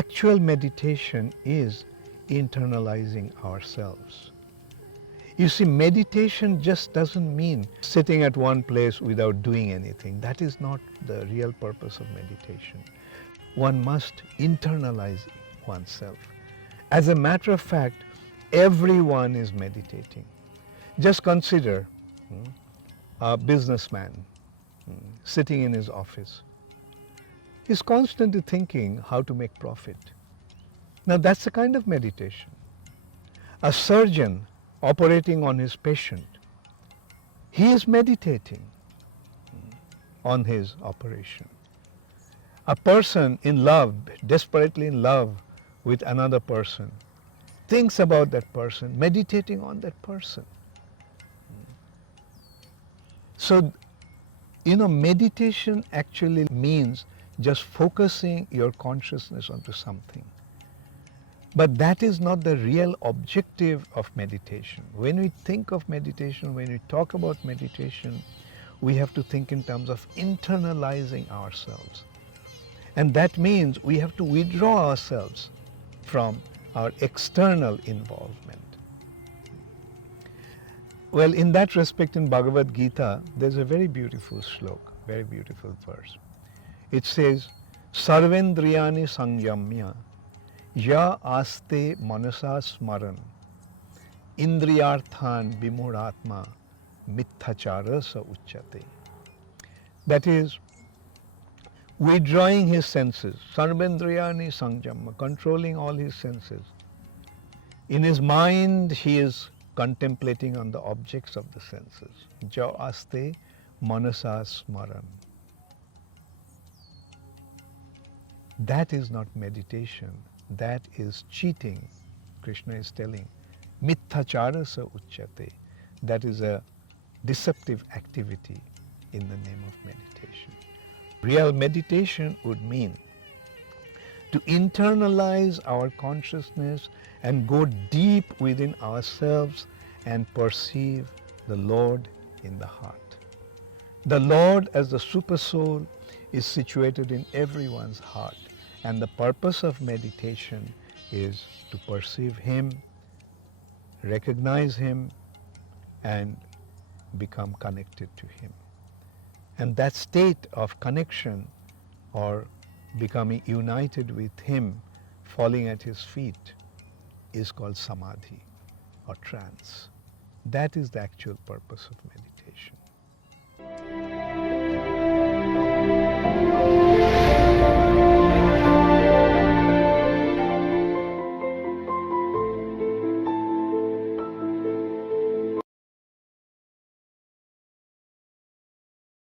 actual meditation is internalizing ourselves. You see, meditation just doesn't mean sitting at one place without doing anything. That is not the real purpose of meditation. One must internalize oneself. As a matter of fact, everyone is meditating. Just consider a businessman sitting in his office. He's constantly thinking how to make profit. Now that's a kind of meditation. A surgeon operating on his patient, he is meditating on his operation. A person in love, desperately in love with another person, thinks about that person, meditating on that person. So, meditation actually means just focusing your consciousness onto something. But that is not the real objective of meditation. When we think of meditation, when we talk about meditation, we have to think in terms of internalizing ourselves. And that means we have to withdraw ourselves from our external involvement. Well, in that respect, in Bhagavad Gita, there's a very beautiful shloka, very beautiful verse. It says, Sarvendriyani sangyamya ya aste manasa smaran indriyarthan vimuratma mithacharasa uchyate. That is, withdrawing his senses, sarvendriyani sangyamya, controlling all his senses. In his mind, he is contemplating on the objects of the senses. Ja aste manasa smaran. That is not meditation. That is cheating. Krishna is telling. Mithacharasa uchyate. That is a deceptive activity in the name of meditation. Real meditation would mean to internalize our consciousness and go deep within ourselves and perceive the Lord in the heart. The Lord as the super soul is situated in everyone's heart, and the purpose of meditation is to perceive Him, recognize Him, and become connected to Him. And that state of connection or becoming united with Him, falling at His feet, is called samadhi or trance. That is the actual purpose of meditation.